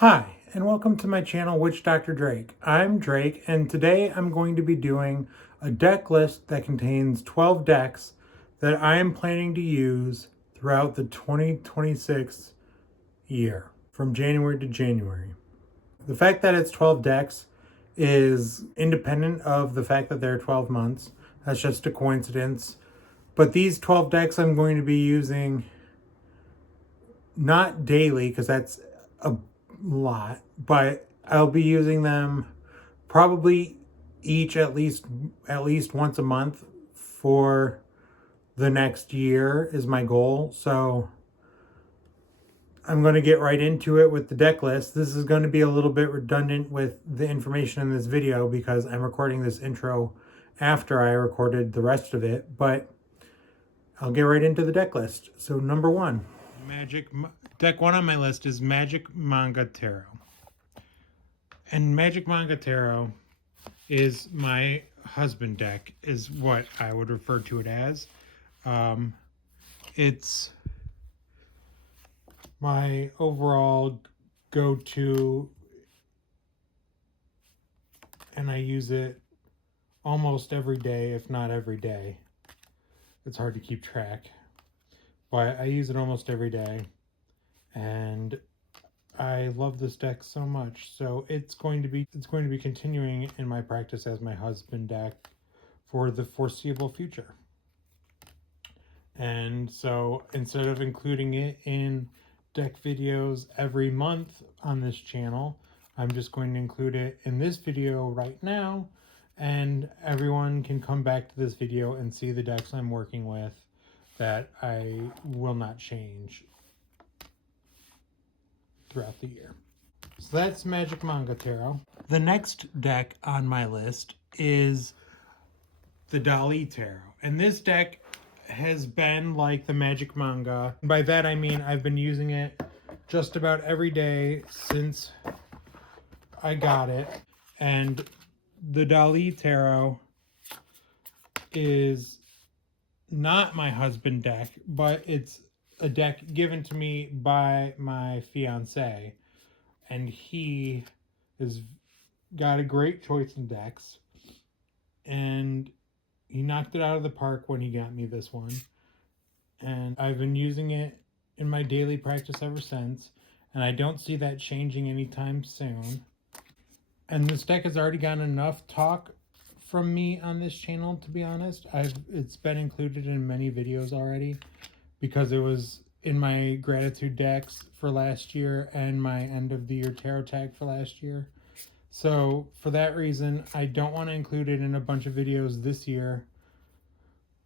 Hi, and welcome to my channel, Witch Dr. Drake. I'm Drake, and today I'm going to be doing a deck list that contains 12 decks that I am planning to use throughout the 2026 year, from January to January. The fact that it's 12 decks is independent of the fact that there are 12 months. That's just a coincidence. But these 12 decks I'm going to be using not daily, because that's a lot, but I'll be using them probably each at least once a month for the next year is my goal. So I'm going to get right into it with the deck list. This is going to be a little bit redundant with the information in this video because I'm recording this intro after I recorded the rest of it, but I'll get right into the deck list. So number one, deck one on my list is Magick Manga Tarot. And Magick Manga Tarot is my husband deck, is what I would refer to it as. It's my overall go-to, and I use it almost every day, if not every day. It's hard to keep track, but I use it almost every day, and I love this deck so much. So it's going to be continuing in my practice as my husband deck for the foreseeable future. And so instead of including it in deck videos every month on this channel, I'm just going to include it in this video right now, and everyone can come back to this video and see the decks I'm working with that I will not change throughout the year. So that's Magick Manga Tarot. The next deck on my list is the Dali Tarot. And this deck has been like the Magick Manga. By that I mean I've been using it just about every day since I got it. And the Dali Tarot is not my husband deck, but it's a deck given to me by my fiance, and he has got a great choice in decks, and he knocked it out of the park when he got me this one, and I've been using it in my daily practice ever since, and I don't see that changing anytime soon. And this deck has already gotten enough talk from me on this channel, to be honest. It's been included in many videos already because it was in my gratitude decks for last year and my end of the year tarot tag for last year. So for that reason, I don't want to include it in a bunch of videos this year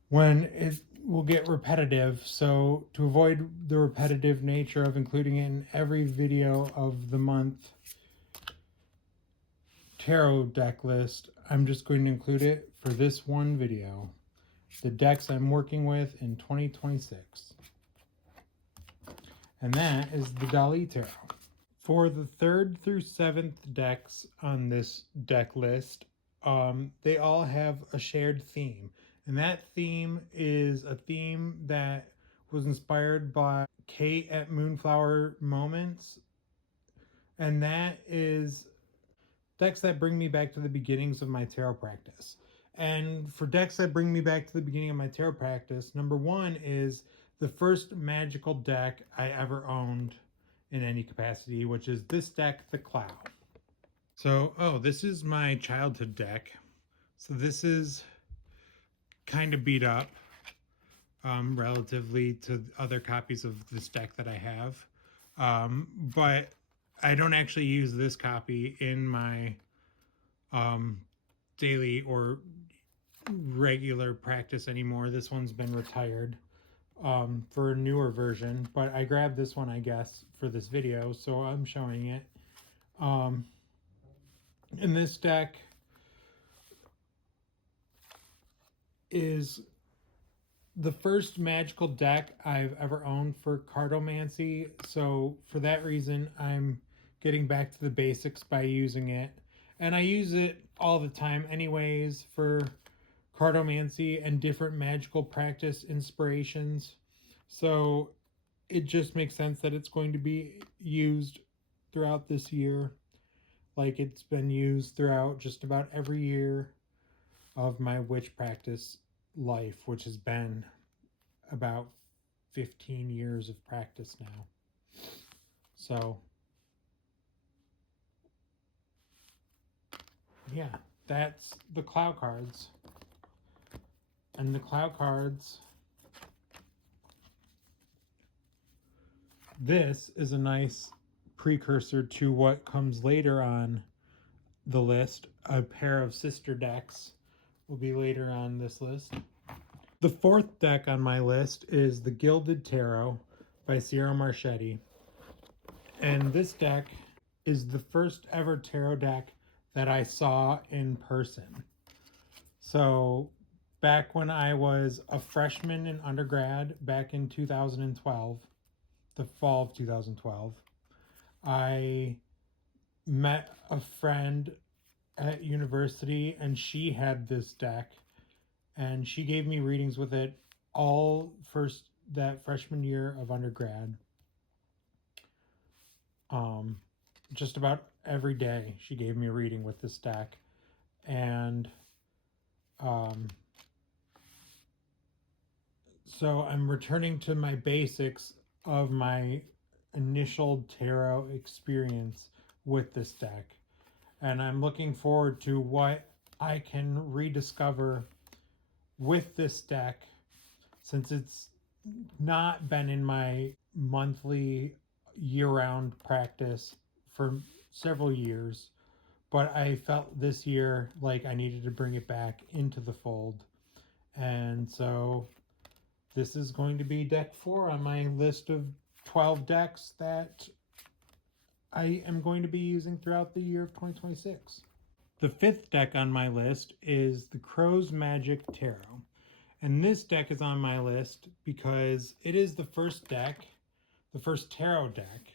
when it will get repetitive. So to avoid the repetitive nature of including it in every video of the month tarot deck list, I'm just going to include it for this one video, the decks I'm working with in 2026. And that is the Dali Tarot. For the 3rd through 7th decks on this deck list, they all have a shared theme. And that theme is a theme that was inspired by Kate at Moonflower Moments. And that is decks that bring me back to the beginnings of my tarot practice. And for decks that bring me back to the beginning of my tarot practice, number one is the first magical deck I ever owned in any capacity, which is this deck, the Clow. So, this is my childhood deck. So this is kind of beat up relatively to other copies of this deck that I have. But I don't actually use this copy in my daily or regular practice anymore. This one's been retired for a newer version, but I grabbed this one, I guess, for this video, so I'm showing it. And this deck is the first magical deck I've ever owned for cartomancy, so for that reason I'm getting back to the basics by using it. And I use it all the time anyways for cartomancy and different magical practice inspirations, so it just makes sense that it's going to be used throughout this year, like it's been used throughout just about every year of my witch practice life, which has been about 15 years of practice now. So, yeah, that's the Clow Cards. And the Clow Cards, this is a nice precursor to what comes later on the list. A pair of sister decks will be later on this list. The fourth deck on my list is the Gilded Tarot by Sierra Marchetti. And this deck is the first ever tarot deck that I saw in person. So back when I was a freshman in undergrad, back in 2012, the fall of 2012, I met a friend at university and she had this deck and she gave me readings with it all first that freshman year of undergrad. Just about every day she gave me a reading with this deck. And so I'm returning to my basics of my initial tarot experience with this deck. And I'm looking forward to what I can rediscover with this deck, since it's not been in my monthly year-round practice for several years. But I felt this year like I needed to bring it back into the fold. And so this is going to be deck 4 on my list of 12 decks that I am going to be using throughout the year of 2026. The fifth deck on my list is the Crow's Magic Tarot. And this deck is on my list because it is the first deck, the first tarot deck,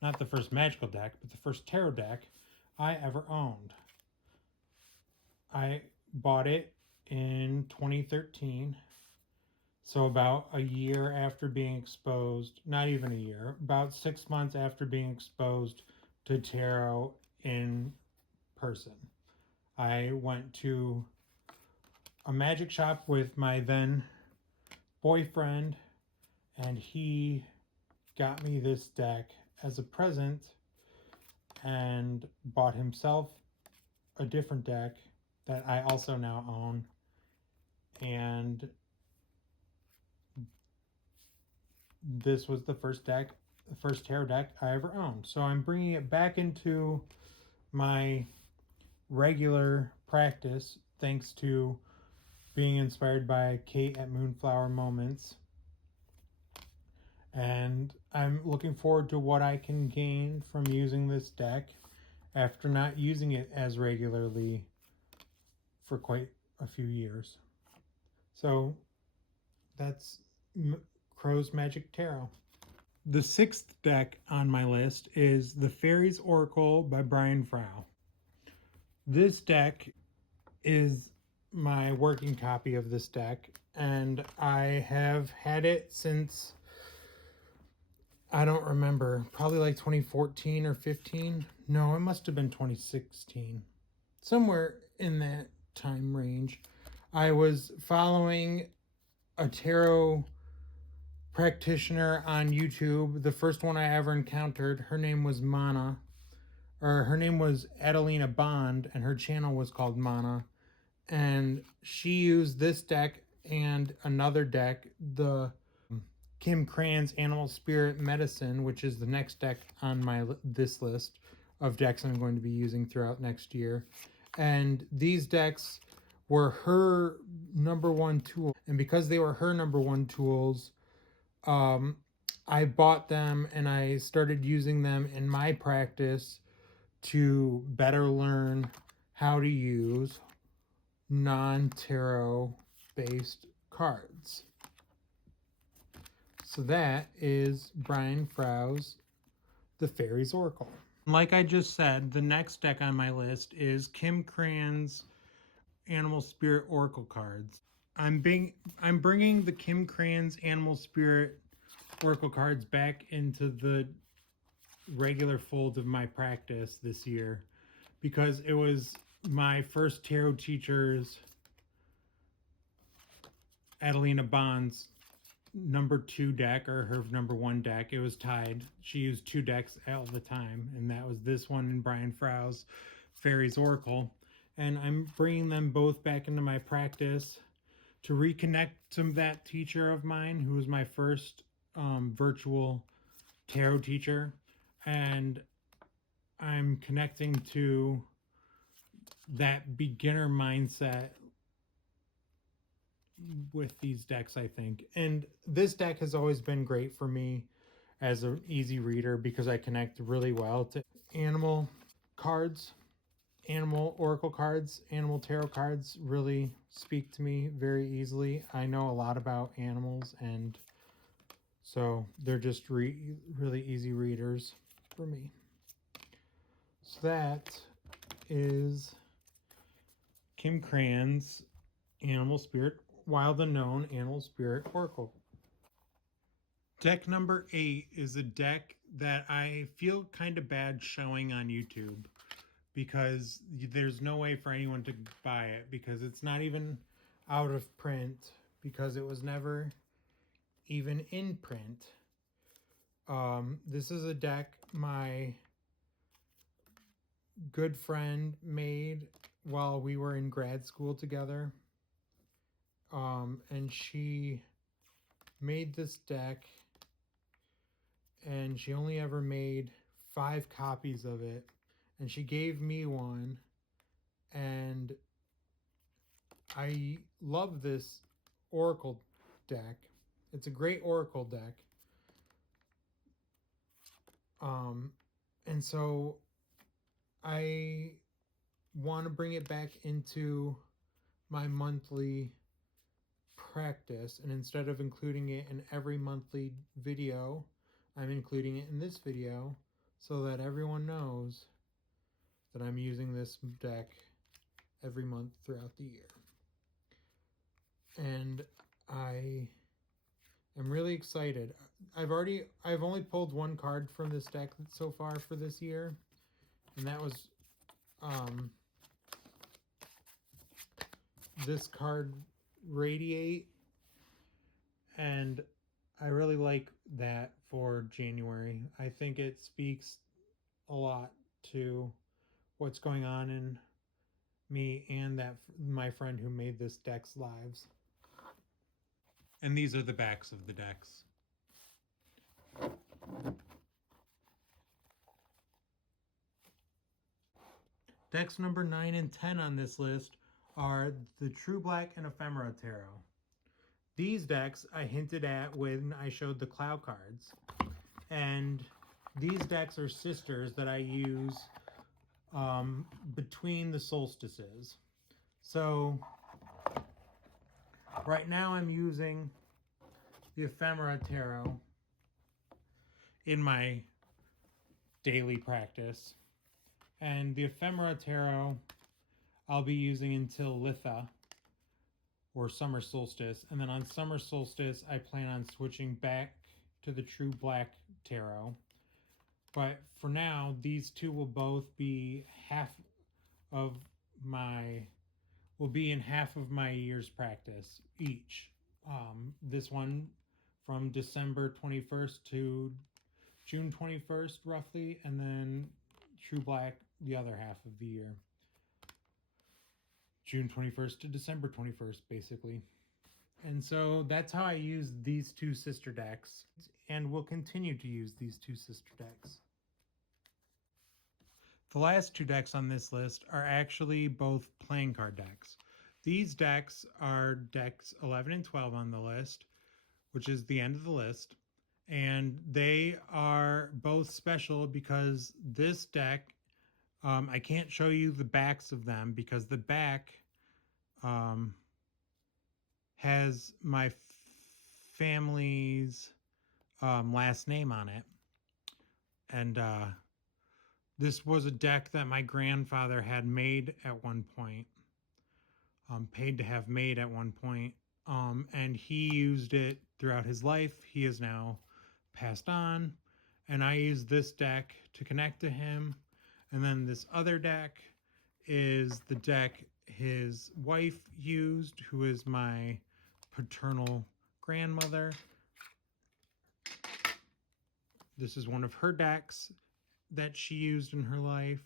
not the first magical deck, but the first tarot deck I ever owned. I bought it in 2013. So about a year after being exposed, not even a year, about 6 months after being exposed to tarot in person. I went to a magic shop with my then boyfriend, and he got me this deck as a present and bought himself a different deck that I also now own. And this was the first tarot deck I ever owned. So I'm bringing it back into my regular practice thanks to being inspired by Kate at Moonflower Moments. And I'm looking forward to what I can gain from using this deck after not using it as regularly for quite a few years. So that's Crow's Magic Tarot. The sixth deck on my list is the Fairies Oracle by Brian Frow. This deck is my working copy of this deck, and I have had it since, I don't remember, probably like 2014 or 15. No, it must have been 2016. Somewhere in that time range. I was following a tarot practitioner on YouTube. The first one I ever encountered, her name was Mana, or her name was Adelina Bond, and her channel was called Mana. And she used this deck and another deck, the Kim Cran's Animal Spirit Medicine, which is the next deck on this list of decks I'm going to be using throughout next year. And these decks were her number one tool. And because they were her number one tools, I bought them and I started using them in my practice to better learn how to use non-tarot based cards. So that is Brian Frow's The Fairies Oracle. Like I just said, the next deck on my list is Kim Cran's Animal Spirit Oracle cards. I'm bringing the Kim Cran's Animal Spirit Oracle cards back into the regular fold of my practice this year, because it was my first tarot teacher's, Adelina Bond's, number 2 deck, or her number 1 deck. It was tied. She used 2 decks all the time, and that was this one and Brian Frau's Fairies Oracle. And I'm bringing them both back into my practice to reconnect to that teacher of mine who was my first virtual tarot teacher. And I'm connecting to that beginner mindset with these decks, I think. And this deck has always been great for me as an easy reader because I connect really well to animal cards, animal oracle cards, animal tarot cards really speak to me very easily. I know a lot about animals, and so they're just really easy readers for me. So that is Kim Cran's Animal Spirit, Wild Unknown Animal Spirit Oracle. Deck number 8 is a deck that I feel kind of bad showing on YouTube because there's no way for anyone to buy it because it's not even out of print, because it was never even in print. This is a deck my good friend made while we were in grad school together. And she made this deck, and she only ever made 5 copies of it, and she gave me one, and I love this oracle deck. It's a great oracle deck. And so I want to bring it back into my monthly practice, and instead of including it in every monthly video, I'm including it in this video so that everyone knows that I'm using this deck every month throughout the year. And I am really excited. I've only pulled 1 card from this deck so far for this year, and that was this card, Radiate, and I really like that for January. I think it speaks a lot to what's going on in me and that my friend who made this deck's lives. And these are the backs of the decks. Decks number 9 and 10 on this list are the TrueBlack and Ephemere Tarot. These decks I hinted at when I showed the Clow Cards. And these decks are sisters that I use between the solstices. So right now I'm using the Ephemere Tarot in my daily practice. And the Ephemere Tarot I'll be using until Litha, or summer solstice. And then on summer solstice, I plan on switching back to the TrueBlack Tarot. But for now, these two will both be in half of my year's practice each. This one from December 21st to June 21st, roughly, and then TrueBlack the other half of the year. June 21st to December 21st, basically. And so that's how I use these 2 sister decks, and will continue to use these 2 sister decks. The last 2 decks on this list are actually both playing card decks. These decks are decks 11 and 12 on the list, which is the end of the list. And they are both special because this deck, I can't show you the backs of them because the back has my family's last name on it. And this was a deck that my grandfather had made at one point, paid to have made at one point. And he used it throughout his life. He is now passed on. and I use this deck to connect to him. And then this other deck is the deck his wife used, who is my paternal grandmother. This is one of her decks that she used in her life.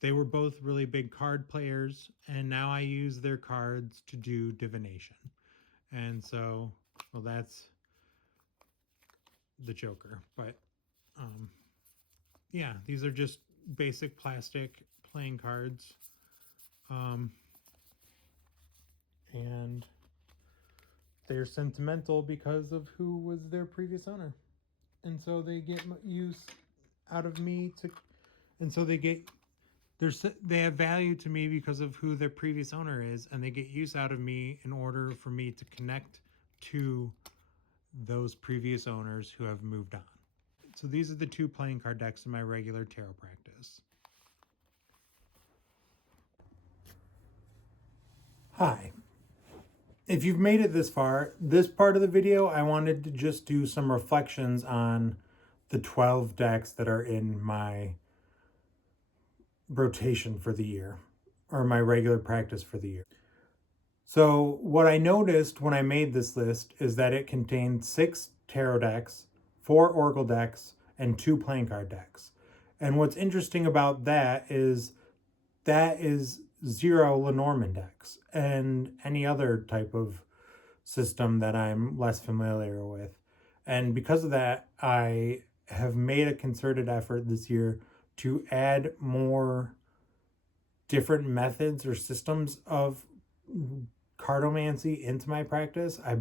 They were both really big card players, and now I use their cards to do divination. And so, well, that's the Joker. But yeah, these are just basic plastic playing cards. And they're sentimental because of who was their previous owner. And so they get use out of me to, and so they have value to me because of who their previous owner is, and they get use out of me in order for me to connect to those previous owners who have moved on. So these are the two playing card decks in my regular tarot practice. Hi. If you've made it this far, this part of the video, I wanted to just do some reflections on the 12 decks that are in my rotation for the year, or my regular practice for the year. So what I noticed when I made this list is that it contained 6 tarot decks, 4 oracle decks, and 2 playing card decks. And what's interesting about that is 0 Lenormand decks and any other type of system that I'm less familiar with. And because of that, I have made a concerted effort this year to add more different methods or systems of cardomancy into my practice. I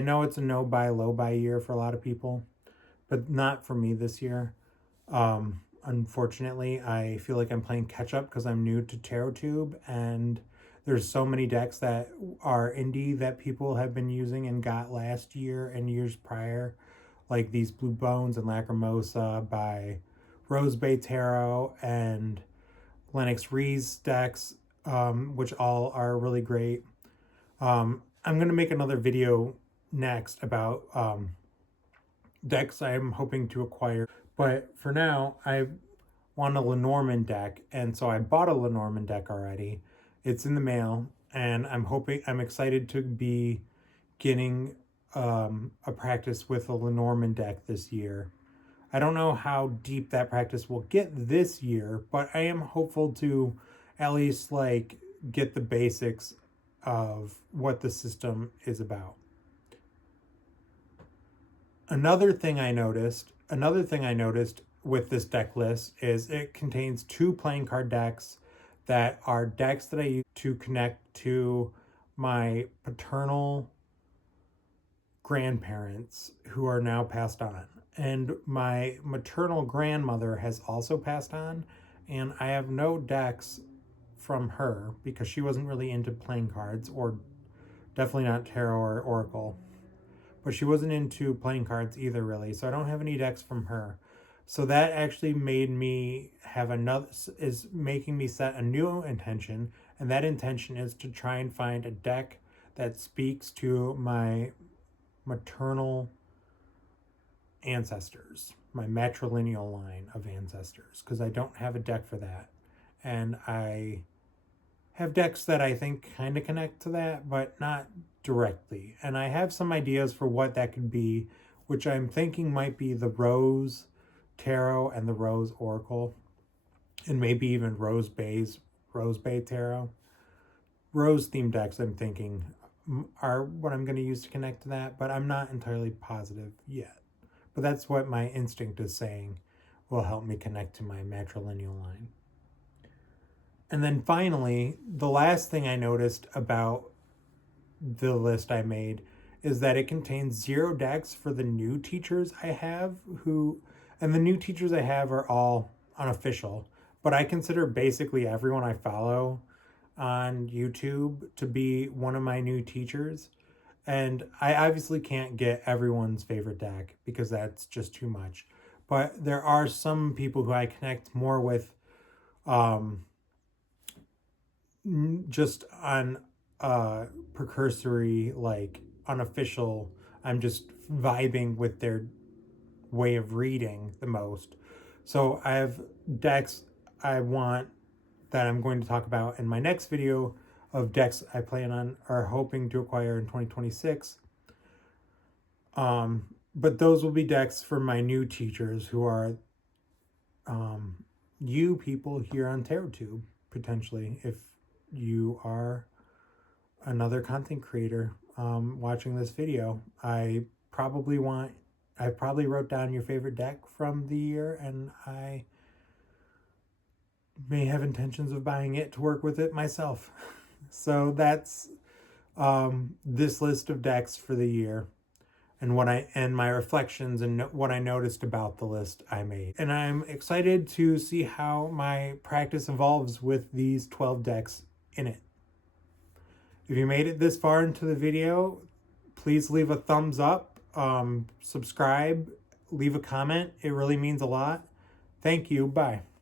know it's a no buy, low buy year for a lot of people, but not for me this year. Unfortunately, I feel like I'm playing catch up because I'm new to TarotTube, and there's so many decks that are indie that people have been using and got last year and years prior, like these Blue Bones and Lacrimosa by Rose Bay Tarot and Lennox Rees decks, which all are really great. I'm going to make another video next about decks I'm hoping to acquire. But for now, I want a Lenormand deck, and so I bought a Lenormand deck already. It's in the mail, and I'm excited to be getting a practice with a Lenormand deck this year. I don't know how deep that practice will get this year, but I am hopeful to at least like get the basics of what the system is about. Another thing I noticed with this deck list is it contains 2 playing card decks that are decks that I use to connect to my paternal grandparents who are now passed on. And my maternal grandmother has also passed on, and I have no decks from her because she wasn't really into playing cards, or definitely not tarot or oracle. But she wasn't into playing cards either, really. So I don't have any decks from her. So that actually made me is making me set a new intention. And that intention is to try and find a deck that speaks to my maternal ancestors, my matrilineal line of ancestors, because I don't have a deck for that. And I have decks that I think kind of connect to that, but not directly. And I have some ideas for what that could be, which I'm thinking might be the Rose Tarot and the Rose Oracle, and maybe even Rose Bay Tarot. Rose themed decks, I'm thinking, are what I'm going to use to connect to that, but I'm not entirely positive yet. But that's what my instinct is saying will help me connect to my matrilineal line. And then finally, the last thing I noticed about the list I made is that it contains 0 decks for the new teachers I have and the new teachers I have are all unofficial, but I consider basically everyone I follow on YouTube to be one of my new teachers. And I obviously can't get everyone's favorite deck because that's just too much. But there are some people who I connect more with just on precursory, like unofficial, I'm just vibing with their way of reading the most. So I have decks I want that I'm going to talk about in my next video of decks I plan on or hoping to acquire in 2026. But those will be decks for my new teachers who are you people here on TarotTube, potentially, if you are another content creator watching this video. I probably wrote down your favorite deck from the year, and I may have intentions of buying it to work with it myself. So that's this list of decks for the year, and my reflections and what I noticed about the list I made. And I'm excited to see how my practice evolves with these 12 decks in it. If you made it this far into the video, please leave a thumbs up, subscribe, leave a comment. It really means a lot. Thank you. Bye.